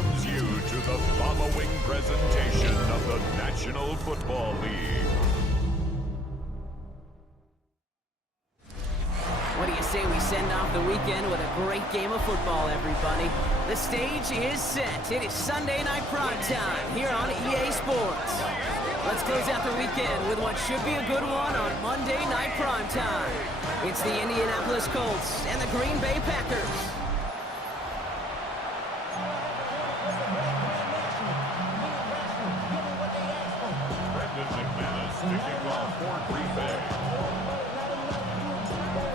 welcomes you to the following presentation of the National Football League. What do you say we send off the weekend with a great game of football, everybody? The stage is set. It is Sunday night prime time here on EA Sports. Let's close out the weekend with what should be a good one on Monday night prime time. It's the Indianapolis Colts and the Green Bay Packers.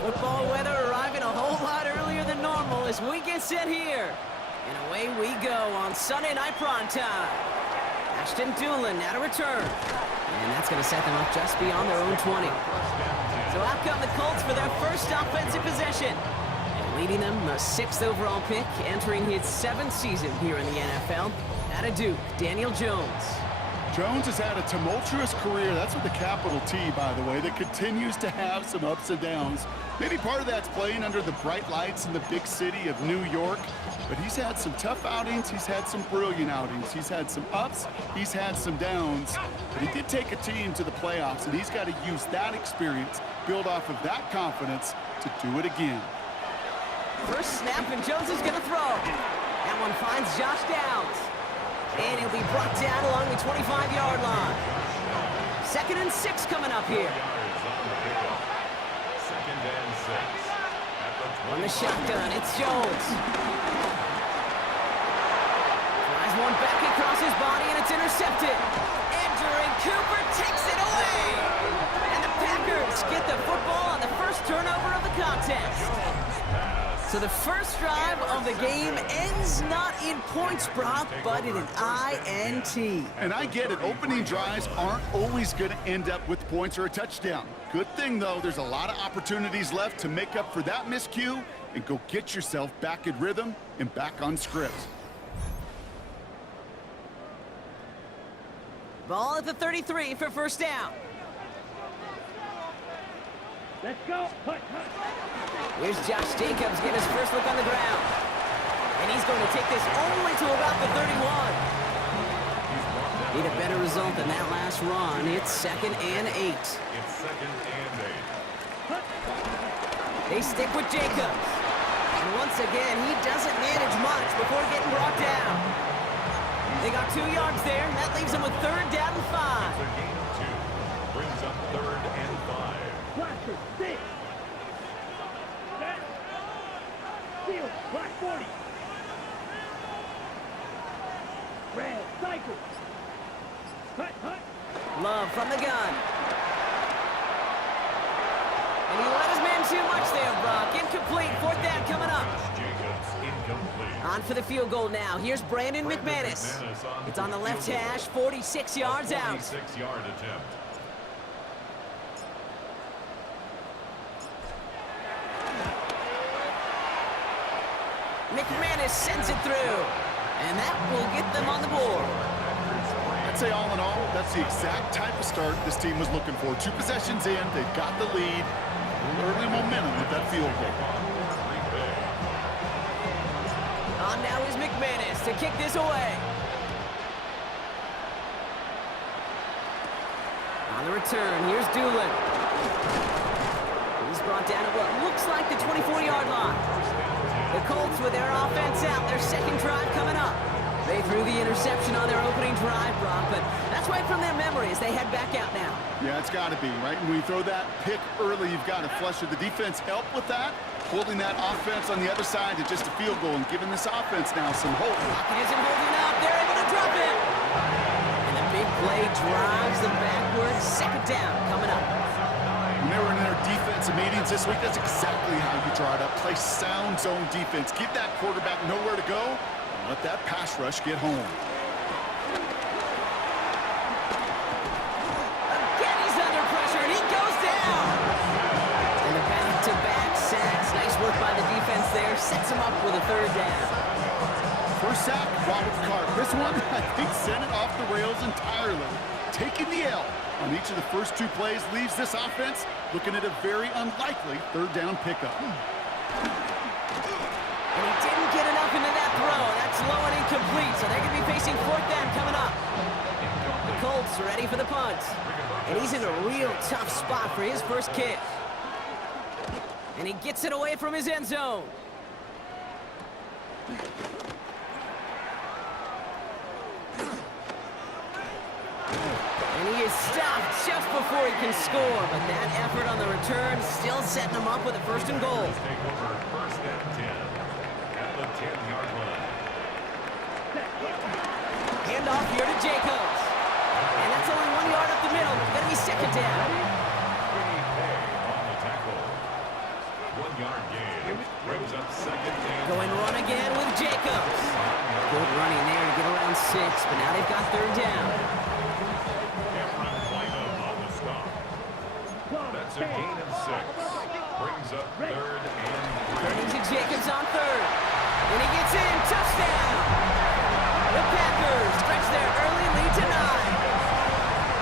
Football weather arriving a whole lot earlier than normal as we get set here. And away we go on Sunday night prime time. Ashton Doolin now to return. And that's going to set them up just beyond their own 20. So out come the Colts for their first offensive possession. And leading them, the 6th overall pick, entering his 7th season here in the NFL. Out of Duke, Daniel Jones. Jones has had a tumultuous career, that's with a capital T, by the way, that continues to have some ups and downs. Maybe part of that's playing under the bright lights in the big city of New York, but he's had some tough outings, he's had some brilliant outings, he's had some ups, he's had some downs, but he did take a team to the playoffs, and he's got to use that experience, build off of that confidence to do it again. First snap, and Jones is going to throw. That one finds Josh Downs. And he'll be brought down along the 25-yard line. 2nd and 6 coming up here. On the shotgun, it's Jones. Flies one back across his body, and it's intercepted. And Cooper takes it away. And the Packers get the football on the first turnover of the contest. So the first drive of the game ends not in points, Brock, but in an INT. And I get it. Opening drives aren't always going to end up with points or a touchdown. Good thing, though, there's a lot of opportunities left to make up for that miscue and go get yourself back in rhythm and back on script. Ball at the 33 for first down. Let's go. Here's Josh Jacobs getting his first look on the ground. And he's going to take this only to about the 31. Need a better result than that last run. It's 2nd and 8. It's 2nd and 8. They stick with Jacobs. And once again, he doesn't manage much before getting brought down. They got 2 yards there, and that leaves them with 3rd down and 5. It's a gain of 2. Brings up 3rd and 5. Flasher, 6. Field, black 40. Red, cycle. Hut. Love from the gun. And he let his man too much there, Brock. Incomplete. 4th down coming up. Jacobs incomplete. On for the field goal now. Here's Brandon McManus. It's on the left hash, 46 yards out. 46-yard attempt. McManus sends it through. And that will get them on the board. I'd say all in all, that's the exact type of start this team was looking for. 2 possessions in, they've got the lead. Early momentum with that field goal. On now is McManus to kick this away. On the return, here's Doolin. He's brought down at what looks like the 24-yard line. The Colts with their offense out, their 2nd drive coming up. They threw the interception on their opening drive, Brock, but that's right from their memory as they head back out now. Yeah, it's got to be, right? When you throw that pick early, you've got to flush it. The defense helped with that, holding that offense on the other side to just a field goal and giving this offense now some hope. Pocket isn't holding up. They're able to drop it. And the big play drives them backwards. 2nd down coming up. When they were in their defensive meetings this week, that's exactly how you draw it up. Play sound zone defense. Give that quarterback nowhere to go and let that pass rush get home. Again, he's under pressure, and he goes down. And the back-to-back sacks. Nice work by the defense there. Sets him up with a 3rd down. First sack, Robert Carr. This one, I think, sent it off the rails entirely. Taking the L on each of the first 2 plays leaves this offense looking at a very unlikely 3rd down pickup. And he didn't get enough into that throw. That's low and incomplete, so they're going to be facing fourth down coming up. The Colts are ready for the punt. And he's in a real tough spot for his first kick. And he gets it away from his end zone. And he is stopped just before he can score, but that effort on the return still setting him up with a first and goal. Take over first and 10 at the 10-yard line. Hand off here to Jacobs. And that's only 1 yard up the middle. Gonna be second down. Pretty big on the tackle. 1 yard gain brings up second and Going run again with Jacobs. Good running there to get around 6, but now they've got third down. on the stop. That's a gain of 6. Brings up third and 3. Turning to Jacobs on third. And he gets in. Touchdown. The Packers stretch their early lead to 9.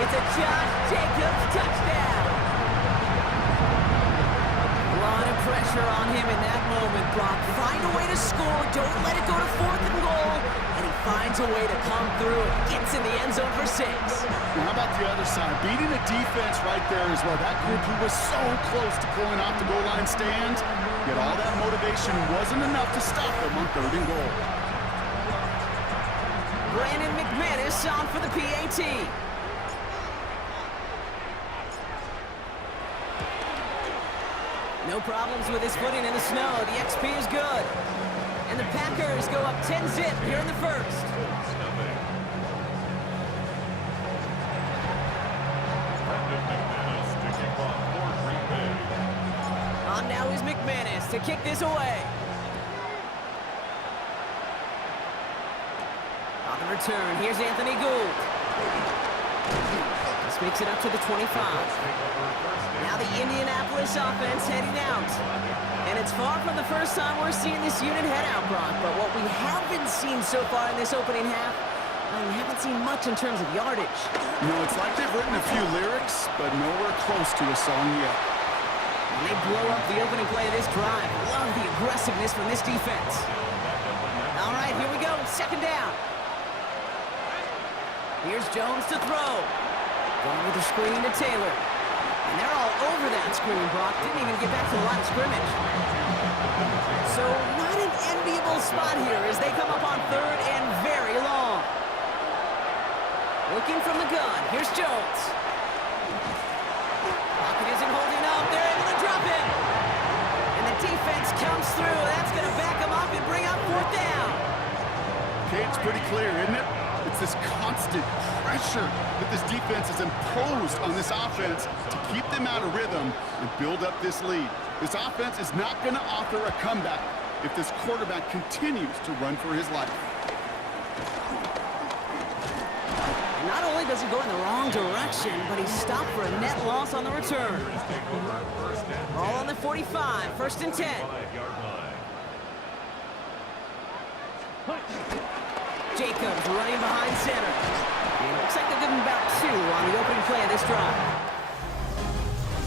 It's a Josh Jacobs touchdown. A lot of pressure on him in that moment, Brock. Find a way to score. Don't let it go to fourth and goal. And he finds a way to come through and gets in the end zone for 6. Now, how about the other side? Beating the defense right there as well. That group who was so close to pulling off the goal line stand, yet all that motivation wasn't enough to stop them on third and goal. Brandon McManus on for the PAT. No problems with his footing in the snow. The XP is good. And the Packers go up 10-zip here in the first. On now is McManus to kick this away. On the return, here's Anthony Gould. This makes it up to the 25. Now the Indianapolis offense heading out. And it's far from the first time we're seeing this unit head out, Brock. But what we haven't seen so far in this opening half, well, we haven't seen much in terms of yardage. You know, it's like they've written a few lyrics, but nowhere close to a song yet. And they blow up the opening play of this drive. Love the aggressiveness from this defense. All right, here we go. Second down. Here's Jones to throw. Going with the screen to Taylor. And they're all over that screen, Brock. Didn't even get back to the line of scrimmage. So not an enviable spot here as they come up on third and very long. Looking from the gun. Here's Jones. Pocket isn't holding up. They're able to drop him. And the defense comes through. That's going to back them up and bring up fourth down. Okay, it's pretty clear, isn't it? It's this constant pressure that this defense has imposed on this offense to keep them out of rhythm and build up this lead. This offense is not going to offer a comeback if this quarterback continues to run for his life. Not only does he go in the wrong direction, but he's stopped for a net loss on the return. All on the 45, first and 10. Jacobs running behind center. And it looks like they'll give him about 2 on the opening play of this drive.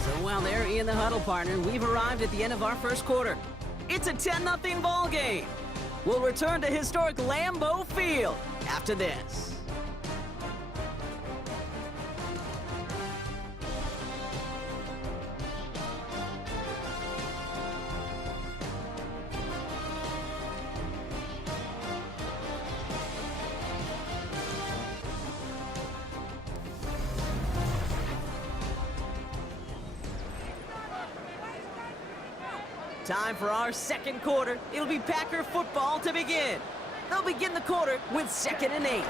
So while they're in the huddle, partner, we've arrived at the end of our first quarter. It's a 10-0 ball game. We'll return to historic Lambeau Field after this. Time for our second quarter. It'll be Packer football to begin. They'll begin the quarter with 2nd and 8.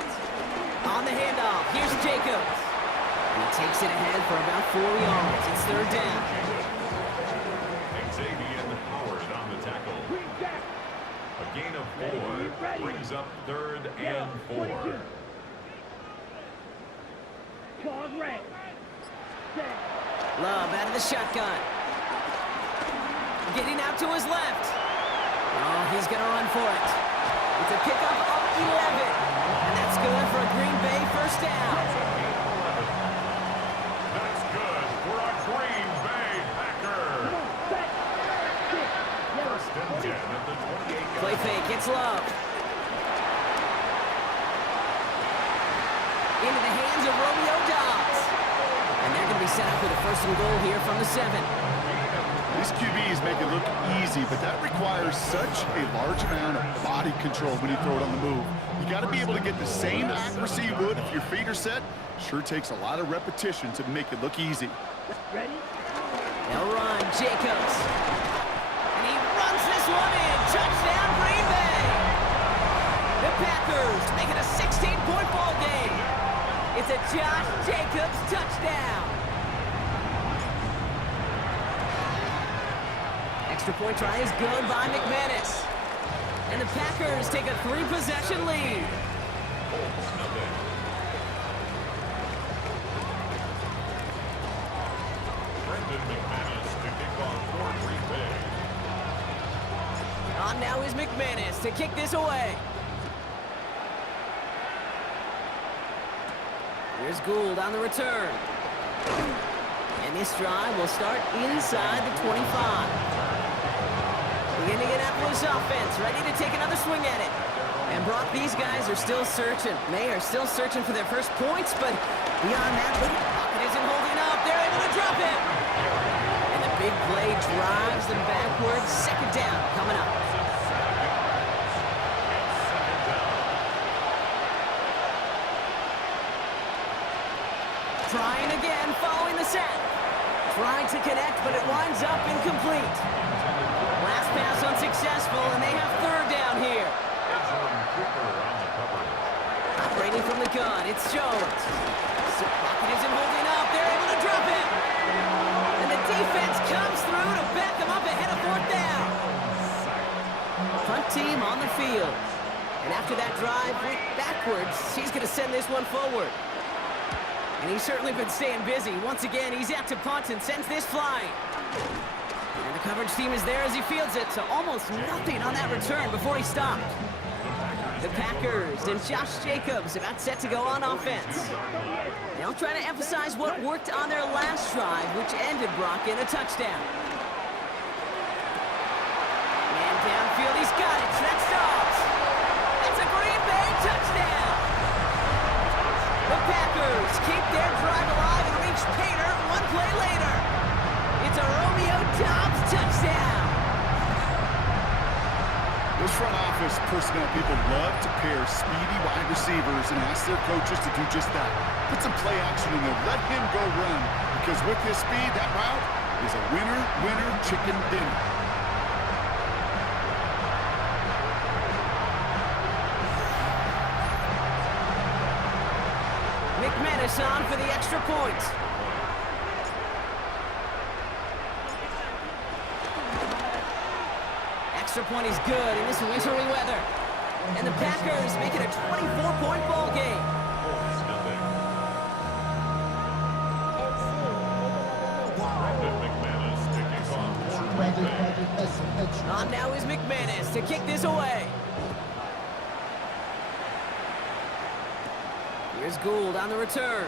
On the handoff, here's Jacobs. And he takes it ahead for about 4 yards. It's third down. Xavier Howard on the tackle. A gain of 4 brings up 3rd and 4. Love out of the shotgun. Getting out to his left. Oh, he's going to run for it. It's a pickup of 11. And that's good for a Green Bay first down. That's good for a Green Bay Packer. First and 10 at the 28. Play fake, it's Love. into the hands of Romeo Dobbs. And they're going to be set up with a first and goal here from the 7. These QBs make it look easy, but that requires such a large amount of body control when you throw it on the move. You got to be able to get the same accuracy you would if your feet are set. Sure takes a lot of repetition to make it look easy. Ready? They'll run, Jacobs. And he runs this one in. Touchdown, Green Bay. The Packers make it a 16-point ball game. It's a Josh Jacobs touchdown. Extra point try is good by McManus. And the Packers take a 3-possession lead. On now is McManus to kick this away. Here's Gould on the return. And this drive will start inside the 25. The Indianapolis offense ready to take another swing at it. And Brock, these guys are still searching. They are still searching for their first points, but beyond that, the pocket isn't holding up. They're able to drop it. And the big play drives them backwards. Second down coming up. Trying again, following the sack. Trying to connect, but it winds up incomplete. Last pass unsuccessful, and they have third down here. Operating from the gun, it's Jones. Pocket isn't holding up. They're able to drop it. And the defense comes through to back them up ahead of fourth down. Punt team on the field. And after that drive went backwards, he's going to send this one forward. And he's certainly been staying busy. Once again, he's out to punt and sends this flying. And the coverage team is there as he fields it, so almost nothing on that return before he stopped. The Packers and Josh Jacobs about set to go on offense. They'll try to emphasize what worked on their last drive, which ended Brock in a touchdown. And downfield, he's got it. That's Dobbs. It's a Green Bay touchdown. The Packers keep their drive alive and reach Pater one play later. It's a Romeo Dobbs touchdown. Those front office personnel people love to pair speedy wide receivers and ask their coaches to do just that. Put some play action in there. Let him go run. Because with his speed, that route is a winner, winner, chicken dinner. McManus on for the extra point. Extra point is good in this wintry weather. And the Packers make it a 24-point ball game. On now is McManus to kick this away. Here's Gould on the return.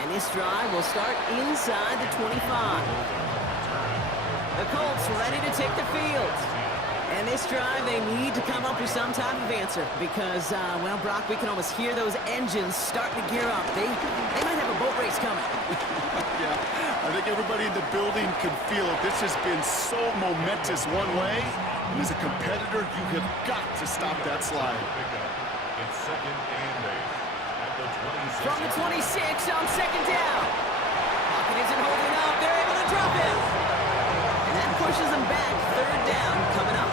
And this drive will start inside the 25. The Colts ready to take the field. And this drive, they need to come up with some type of answer because, well, Brock, we can almost hear those engines starting to gear up. They might have a boat race coming. Yeah, I think everybody in the building can feel it. This has been so momentous one way. And as a competitor, you have got to stop that slide. It's second and 8 at the 26. From the 26 on second down. Pocket isn't holding up. They're able to drop it. And that pushes them back. Third down coming up.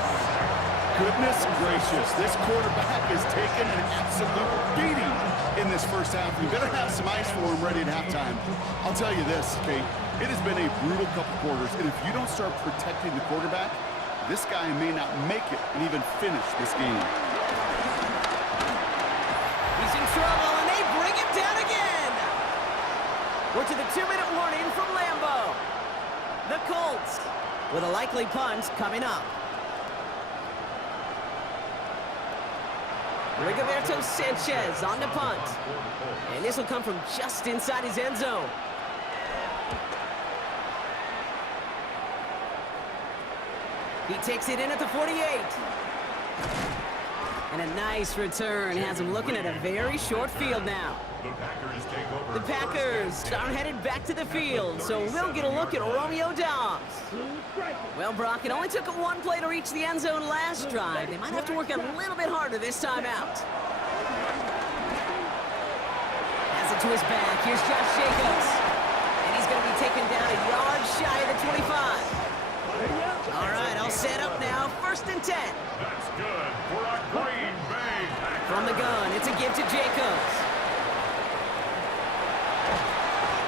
Goodness gracious, this quarterback has taken an absolute beating in this first half. We better have some ice for him ready at halftime. I'll tell you this, Kate, it has been a brutal couple quarters, and if you don't start protecting the quarterback, this guy may not make it and even finish this game. He's in trouble, and they bring him down again. We're to the 2-minute warning from Lambeau. The Colts with a likely punt coming up. Rigoberto Sanchez on the punt. And this will come from just inside his end zone. He takes it in at the 48. And a nice return has him looking at a very short field now. The Packers take over. The Packers are headed back to the field, so we'll get a look at Romeo Dobbs. Well, Brock, it only took him one play to reach the end zone last drive. They might have to work a little bit harder this time out. Has it to his back. Here's Josh Jacobs. And he's going to be taken down a yard shy of the 25. All right, all set up now. 1st and 10. That's good for a Green Bay Packers. From the gun, it's a give to Jacobs.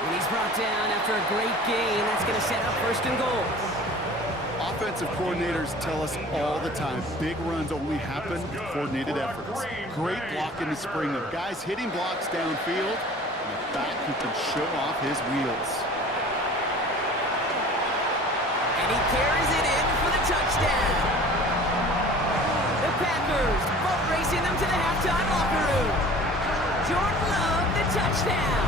And he's brought down after a great gain. That's going to set up 1st and goal. Offensive coordinators tell us all the time, big runs only happen with coordinated efforts. Great block in the spring of guys hitting blocks downfield, and a back who can show off his wheels. And he carries it in for the touchdown. The Packers both racing them to the halftime locker room. Jordan Love, the touchdown.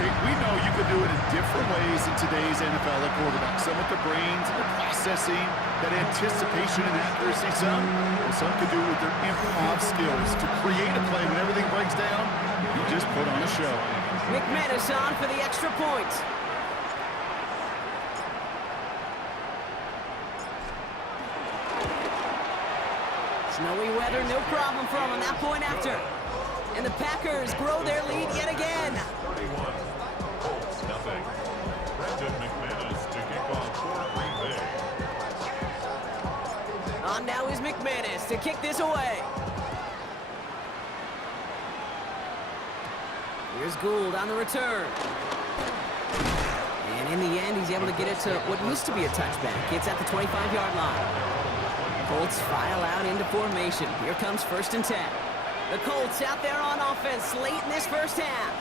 Kate, we know you can do it in different ways in today's NFL at quarterback. Some with the brains and the processing, that anticipation and accuracy. Some can do it with their improv skills to create a play when everything breaks down. You just put on a show. McManus on for the extra point. Snowy weather, no problem for him on that point after. And the Packers grow their lead yet again. 31. Colts, nothing. Brendan McManus to kick off for Green Bay. On now is McManus to kick this away. Here's Gould on the return. And in the end, he's able to get it to what used to be a touchback. It's at the 25-yard line. Colts file out into formation. Here comes 1st and 10. The Colts out there on offense late in this first half.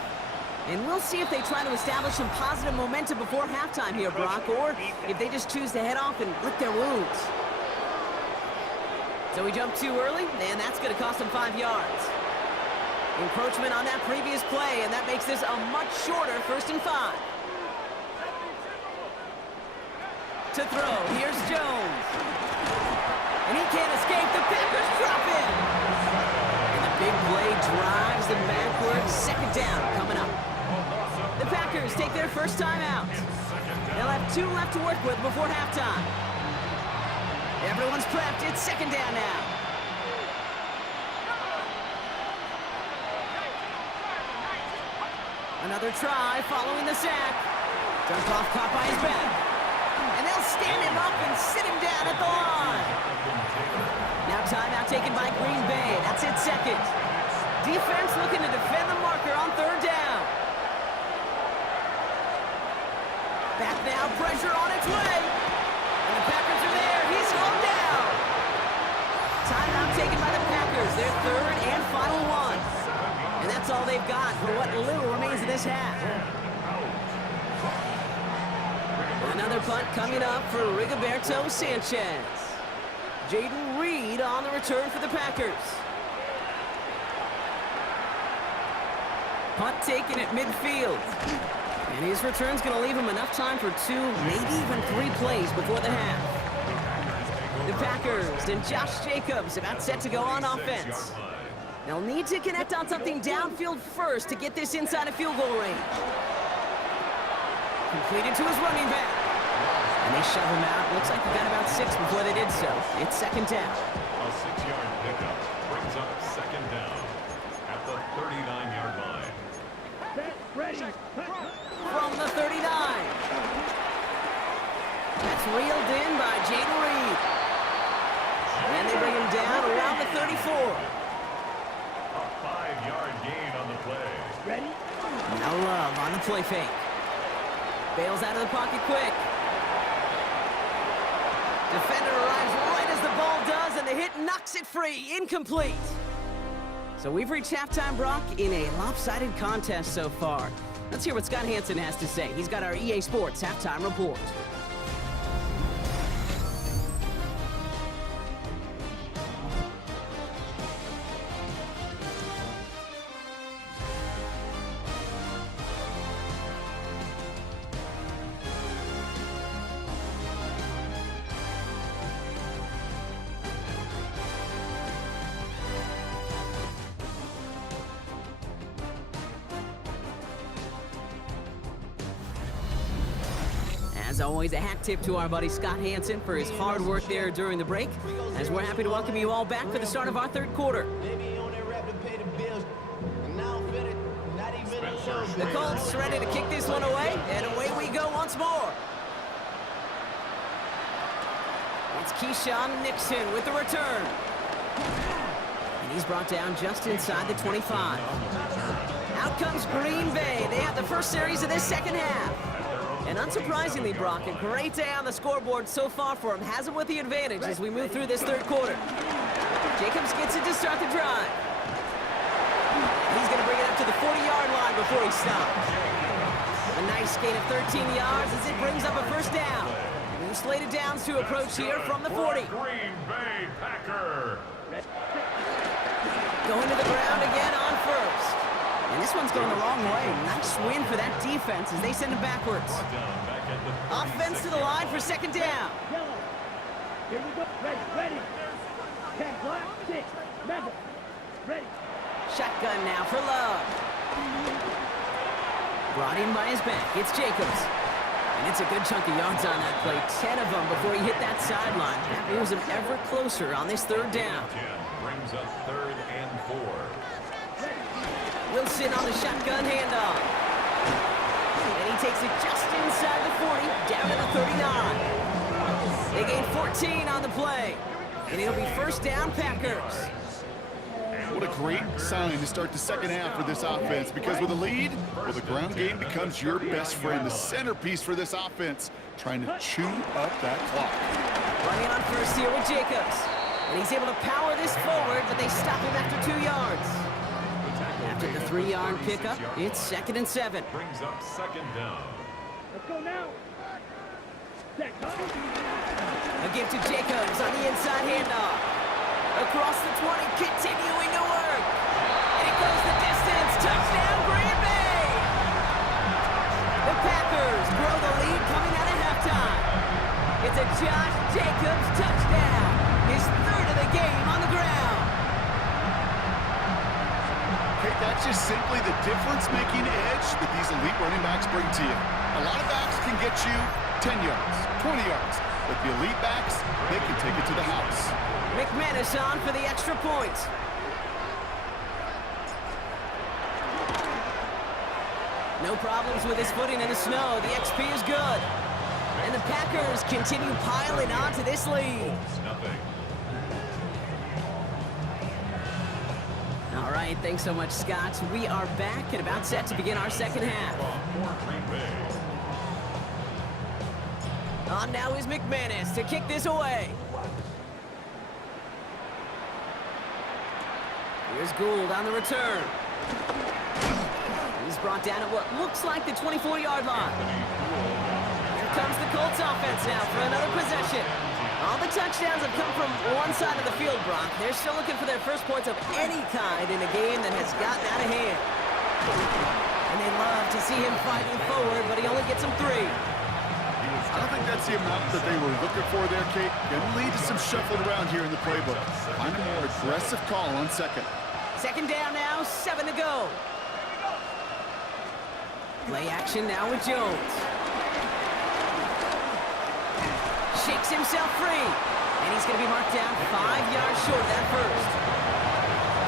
And we'll see if they try to establish some positive momentum before halftime here, Brock, or if they just choose to head off and lick their wounds. So he jumped too early, and that's going to cost him 5 yards. Encroachment on that previous play, and that makes this a much shorter 1st and 5. To throw, here's Jones. And he can't escape, the Packers drop in. And the big play drives them backwards. 2nd down coming up. The Packers take their first time out. They'll have 2 left to work with before halftime. Everyone's prepped, it's 2nd down now. Another try following the sack. Dunkoff caught by his back. And they'll stand him up and sit him down at the line. Now timeout taken by Green Bay. That's it, 2nd. Defense looking to defend the marker on 3rd down. Back now, pressure on its way. And the Packers are there. He's slowed down. Timeout taken by the Packers. Their 3rd and final one. And that's all they've got for what little remains of this half. Another punt coming up for Rigoberto Sanchez. Jaden Reed on the return for the Packers. Punt taken at midfield. And his return's going to leave him enough time for 2, maybe even 3 plays before the half. The Packers and Josh Jacobs about set to go on offense. They'll need to connect on something downfield first to get this inside of field goal range. Completed to his running back. And they shove him out. Looks like he got about 6 before they did so. It's 2nd down. A 6-yard pickup brings up 2nd down at the 39-yard line. Set, ready. From the 39. That's reeled in by Jaden Reed. And they bring him down around the 34. A 5-yard gain on the play. Ready? Now Love on the play fake. Bails out of the pocket quick. Defender arrives right as the ball does, and the hit knocks it free. Incomplete. So we've reached halftime, Brock, in a lopsided contest so far. Let's hear what Scott Hansen has to say. He's got our EA Sports halftime report. As always, a hat tip to our buddy Scott Hansen for his hard work there during the break, as we're happy to welcome you all back for the start of our third quarter. The Colts ready to kick this one away, and away we go once more. It's Keyshawn Nixon with the return. And he's brought down just inside the 25. Out comes Green Bay. They have the first series of this second half. And unsurprisingly, Brock, a great day on the scoreboard so far for him. Has him with the advantage as we move through this third quarter. Jacobs gets it to start the drive. He's going to bring it up to the 40-yard line before he stops. A nice gain of 13 yards as it brings up a first down. New slated downs to approach here from the 40. Green Bay Packer. Going to the ground again on first. And this one's going the wrong way. Nice win for that defense as they send it backwards. Offense to the line for second down. Here we go. Ready. 10, black, 6, Madden. Ready. Shotgun now for Love. Brought in by his back. It's Jacobs. And it's a good chunk of yards on that play. 10 of them before he hit that sideline. That moves him ever closer on this third down. Brings up 3rd and 4. Wilson on the shotgun handoff. And he takes it just inside the 40, down to the 39. They gain 14 on the play. And it'll be first down, Packers. What a great sign to start the second half for this offense, because with a lead, well, the ground game becomes your best friend, the centerpiece for this offense, trying to chew up that clock. Running on first here with Jacobs. And he's able to power this forward, but they stop him after 2 yards. After the 3-yard pickup, it's 2nd and 7. Brings up 2nd down. Let's go now. A give to Jacobs on the inside handoff. Across the 20, continuing to work. And it goes the distance. Touchdown, Green Bay! The Packers grow the lead coming out of halftime. It's a Josh Jacobs touchdown. His 3rd of the game on the ground. Okay, that's just simply the difference-making edge that these elite running backs bring to you. A lot of backs can get you 10 yards, 20 yards, but the elite backs, they can take it to the house. McManus on for the extra point. No problems with his footing in the snow. The XP is good. And the Packers continue piling on to this lead. All right, thanks so much, Scott. We are back and about set to begin our second half. On now is McManus to kick this away. Here's Gould on the return. He's brought down at what looks like the 24-yard line. Here comes the Colts offense now for another possession. All the touchdowns have come from one side of the field, Brock. They're still looking for their first points of any kind in a game that has gotten out of hand. And they love to see him fighting forward, but he only gets them 3. I don't think that's the amount that they were looking for there, Kate. Gonna lead to some shuffling around here in the playbook. Find a more aggressive call on second. Second down now, 7 to go. Play action now with Jones. Shakes himself free. And he's going to be marked down 5 yards short of that first.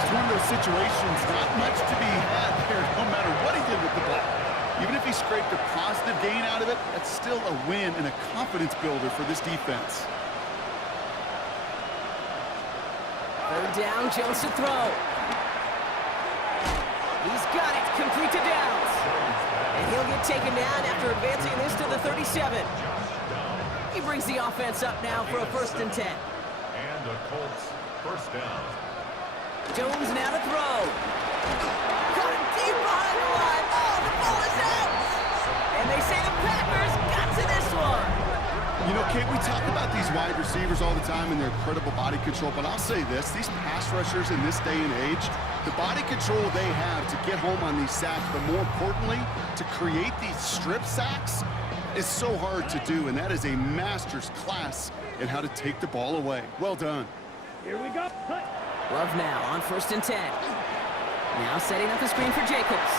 It's one of those situations, not much to be had there, no matter what he did with the ball. Even if he scraped a positive gain out of it, that's still a win and a confidence builder for this defense. Third down, Jones to throw. He's got it, complete to Downs. And he'll get taken down after advancing this to the 37. He brings the offense up now for a 1st and 10. And the Colts first down. Jones now to throw. Got him deep behind the line. Oh, the ball is out. And they say the Packers got to this one. You know, Kate, we talk about these wide receivers all the time and their incredible body control, but I'll say this, these pass rushers in this day and age, the body control they have to get home on these sacks, but more importantly, to create these strip sacks is so hard to do, and that is a master's class in how to take the ball away. Well done. Here we go. Love now on 1st and 10. Now setting up the screen for Jacobs.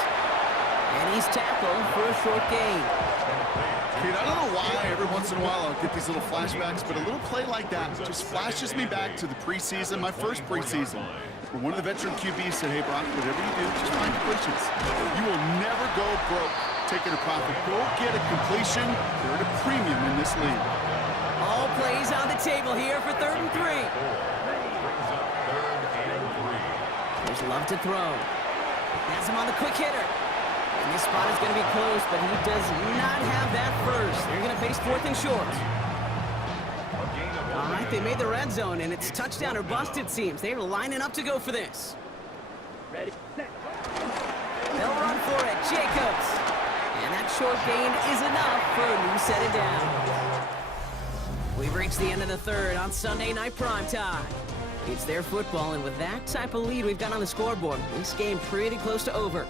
And he's tackled for a short gain. Pete, I don't know why every once in a while I'll get these little flashbacks, but a little play like that just flashes me back to the preseason, my first preseason, where one of the veteran QBs said, hey, Brock, whatever you do, just find completions. You will never go broke taking a profit. Go get a completion. They're at a premium in this league. All plays on the table here for 3rd and 3. There's Love to throw. Has him on the quick hitter. And this spot is going to be close, but he does not have that first. They're going to face 4th and short. All right, they made the red zone, and it's touchdown or bust, it seems. They were lining up to go for this. Ready, set. They'll run for it. Jacobs. And that short gain is enough for a new set of downs. We've reached the end of the 3rd on Sunday Night Primetime. It's their football, and with that type of lead we've got on the scoreboard, this game pretty close to over.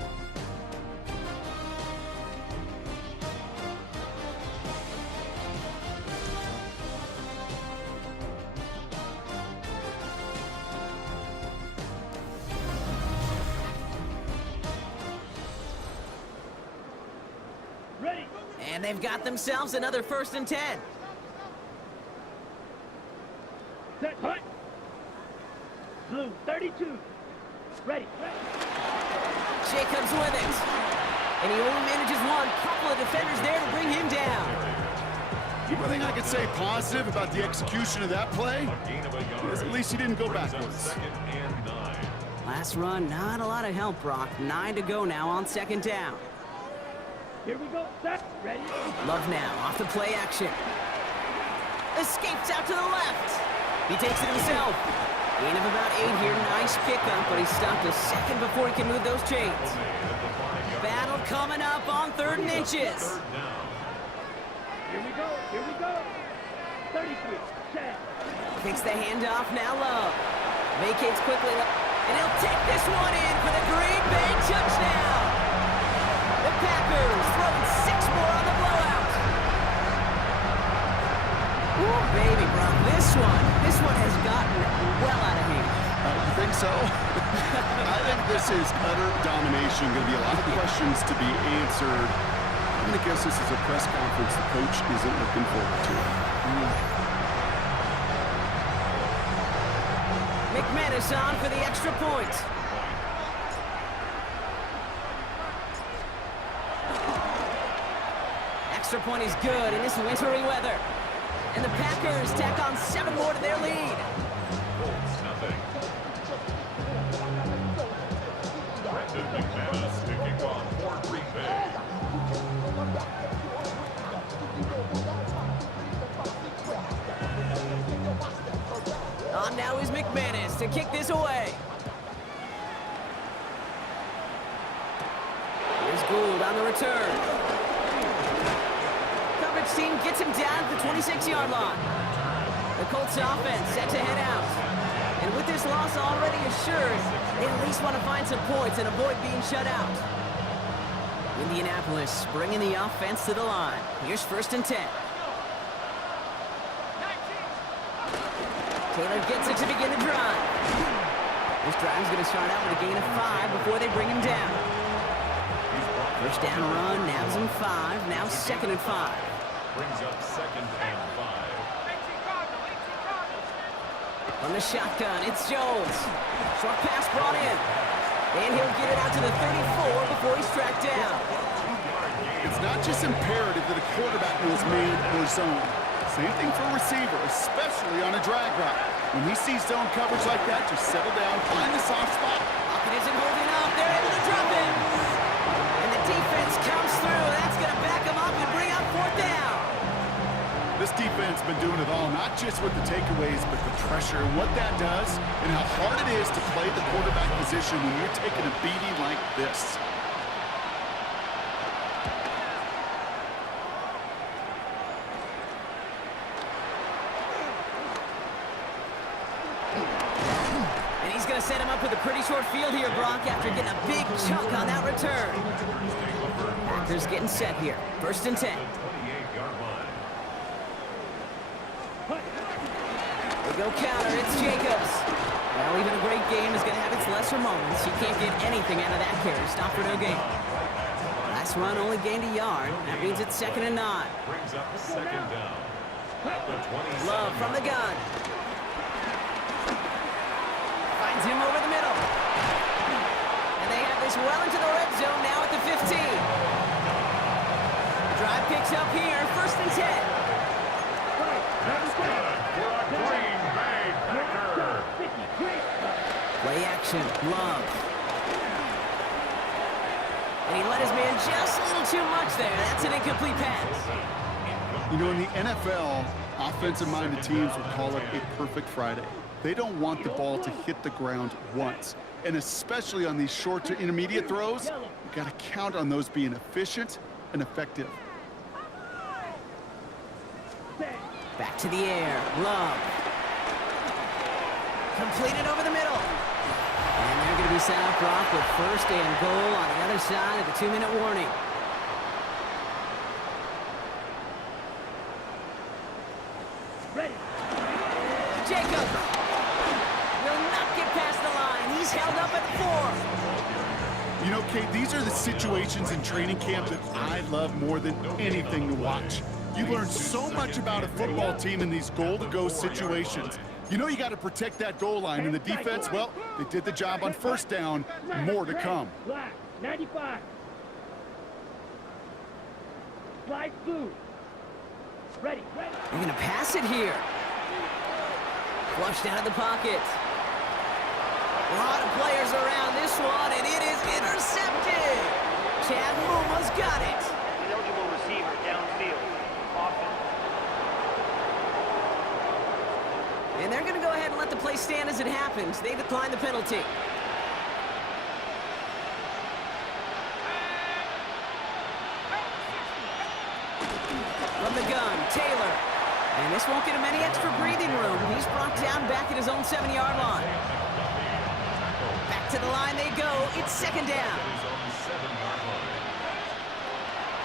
Ready. And they've got themselves another 1st and 10. Set. Hut. Blue 32. Ready. Jacobs with it. And he only manages one. Couple of defenders there to bring him down. One thing I could say positive about the execution of that play is at least he didn't go backwards. Last run, not a lot of help, Brock. 9 to go now on 2nd down. Here we go. Set. Ready. Love now, off the play action. Escapes out to the left. He takes it himself. Gain of about 8 here. Nice pickup, but he stopped a second before he can move those chains. Battle coming up on 3rd and inches. Here we go. Here we go. 33. Set. Takes the handoff, now Love. Vacates quickly, and he'll take this one in for the Green Bay touchdown. The Packers throwing 6 more on the blowout. Ooh, baby, Brock, this one has gotten well out of hand. You think so? I think this is utter domination. Going to be a lot of questions to be answered. I'm going to guess this is a press conference the coach isn't looking forward to. McManus on for the extra point. Extra point is good in this wintry weather. And the Packers tack on 7 more to their lead. McManus picking off for Green Bay. On now is McManus to kick this away. Here's Gould on the return. Coverage team gets him down at the 26-yard line. The Colts offense set to head out. And with this loss already assured, they at least want to find some points and avoid being shut out. Indianapolis bringing the offense to the line. Here's 1st and 10. Taylor gets it to begin the drive. This drive's going to start out with a gain of 5 before they bring him down. First down run, nabs him 5, now 2nd and 5. Brings up 2nd and 5. On the shotgun, it's Jones. Short pass brought in. And he'll get it out to the 34 before he's tracked down. It's not just imperative that a quarterback knows man or zone. Same thing for a receiver, especially on a drag route. When he sees zone coverage like that, just settle down, find the soft spot. Pocket isn't holding up. They're able to drop him. And the defense comes through. That's going to back him up and bring up 4th down. This defense been doing it all, not just with the takeaways, but the pressure and what that does and how hard it is to play the quarterback position when you're taking a beating like this. And he's going to set him up with a pretty short field here, Brock, after getting a big chunk on that return. Packers getting set here. 1st and 10. They go counter. It's Jacobs. Well, even a great game is going to have its lesser moments. You can't get anything out of that carry. Stop for no gain. Last This run only gained a yard. That means it's 2nd and 9. Brings up 2nd down. At the 27. Love from the gun. Finds him over the middle. And they have this well into the red zone now at the 15. Drive picks up here, 1st and 10. That's good for a Green Bay Packer. Play action, Love. And he let his man just a little too much there. That's an incomplete pass. You know, in the NFL, offensive-minded teams would call it a perfect Friday. They don't want the ball to hit the ground once. And especially on these short to intermediate throws, you've got to count on those being efficient and effective. Back to the air, Love. Completed over the middle. And they're going to be set up, Brock, with 1st and goal on the other side of the 2-minute warning. Ready. Jacob will not get past the line. He's held up at 4. You know, Kate, these are the situations in training camp that I love more than anything to watch. You learn so much about a football team in these goal-to-go situations. You know you got to protect that goal line, and the defense, well, they did the job on 1st down. More to come. Black, 95. Slide blue. Ready. They're going to pass it here. Flushed out of the pocket. A lot of players around this one, and it is intercepted. Chad Muma's got it. Eligible receiver downfield. Offense. And they're going to go ahead and let the play stand as it happens. They decline the penalty. From the gun, Taylor. And this won't get him any extra breathing room. He's brought down back at his own 7-yard line. Back to the line they go. It's 2nd down.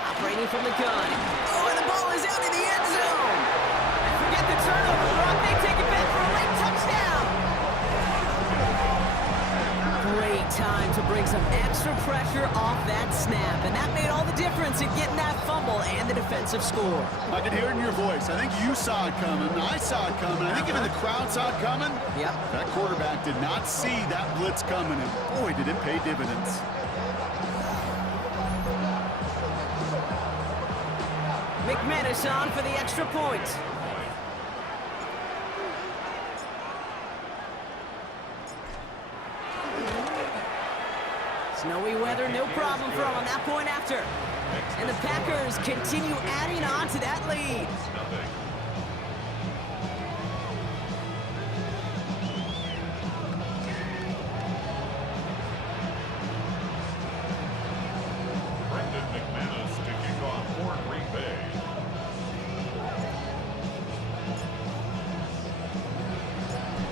Operating from the gun. Oh, and the ball is out in the end zone. And forget the turnover, Brock. They take it back for a late touchdown. Great time to bring some extra pressure off that snap. And that made all the difference in getting that fumble and the defensive score. I can hear it in your voice. I think you saw it coming. I saw it coming. I think even the crowd saw it coming. Yep. That quarterback did not see that blitz coming, and boy, did it pay dividends. McManus on for the extra point. Snowy weather, no problem for him on that point after. And the Packers continue adding on to that lead. Brendan McManus to kick off for Green Bay.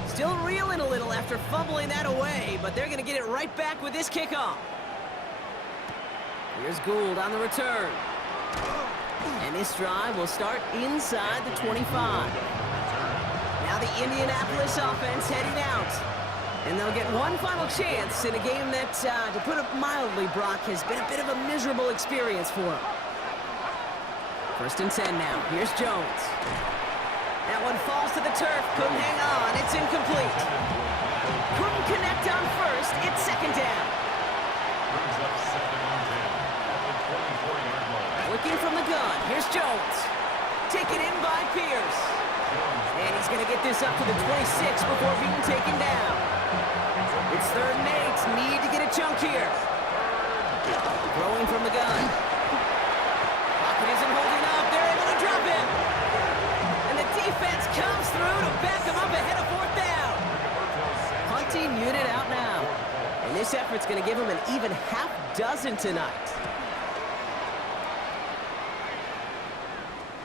Still reeling a little after fumbling that away, but they're going to get it right back with this kickoff. Here's Gould on the return. And this drive will start inside the 25. Now the Indianapolis offense heading out. And they'll get one final chance in a game that, to put it mildly, Brock, has been a bit of a miserable experience for them. 1st and 10 now. Here's Jones. That one falls to the turf. Couldn't hang on. It's incomplete. Couldn't connect on 1st. It's 2nd down. Brings up 2nd and 10 at the 24-yard line. Looking from the gun. Here's Jones. Taken in by Pierce. And he's going to get this up to the 26 before being taken down. It's 3rd and 8. Need to get a chunk here. Throwing from the gun. Pocket isn't holding up. They're able to drop him. And the defense comes through to back him up ahead of 4th down. Hunting unit out now. And this effort's going to give him an even half dozen tonight.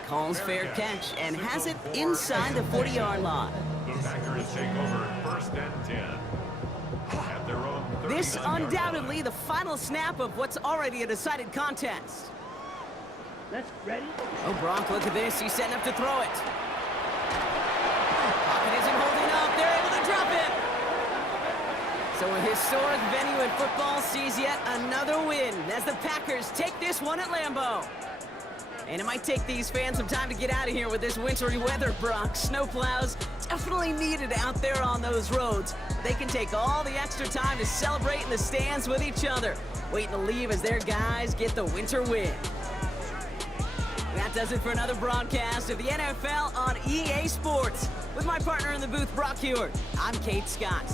Calls fair catch and has it inside the 40-yard line. The Packers take over 1st and 10. At their own 39-yard This line. undoubtedly the final snap of what's already a decided contest. Let's ready. Oh, Brock, look at this. He's setting up to throw it. Pocket isn't holding up. They're able to drop it. So a historic venue in football sees yet another win as the Packers take this one at Lambeau. And it might take these fans some time to get out of here with this wintry weather, Brock. Snowplows definitely needed out there on those roads. They can take all the extra time to celebrate in the stands with each other, waiting to leave as their guys get the winter win. That does it for another broadcast of the NFL on EA Sports. With my partner in the booth, Brock Heward, I'm Kate Scott.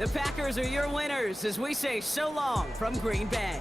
The Packers are your winners as we say so long from Green Bay.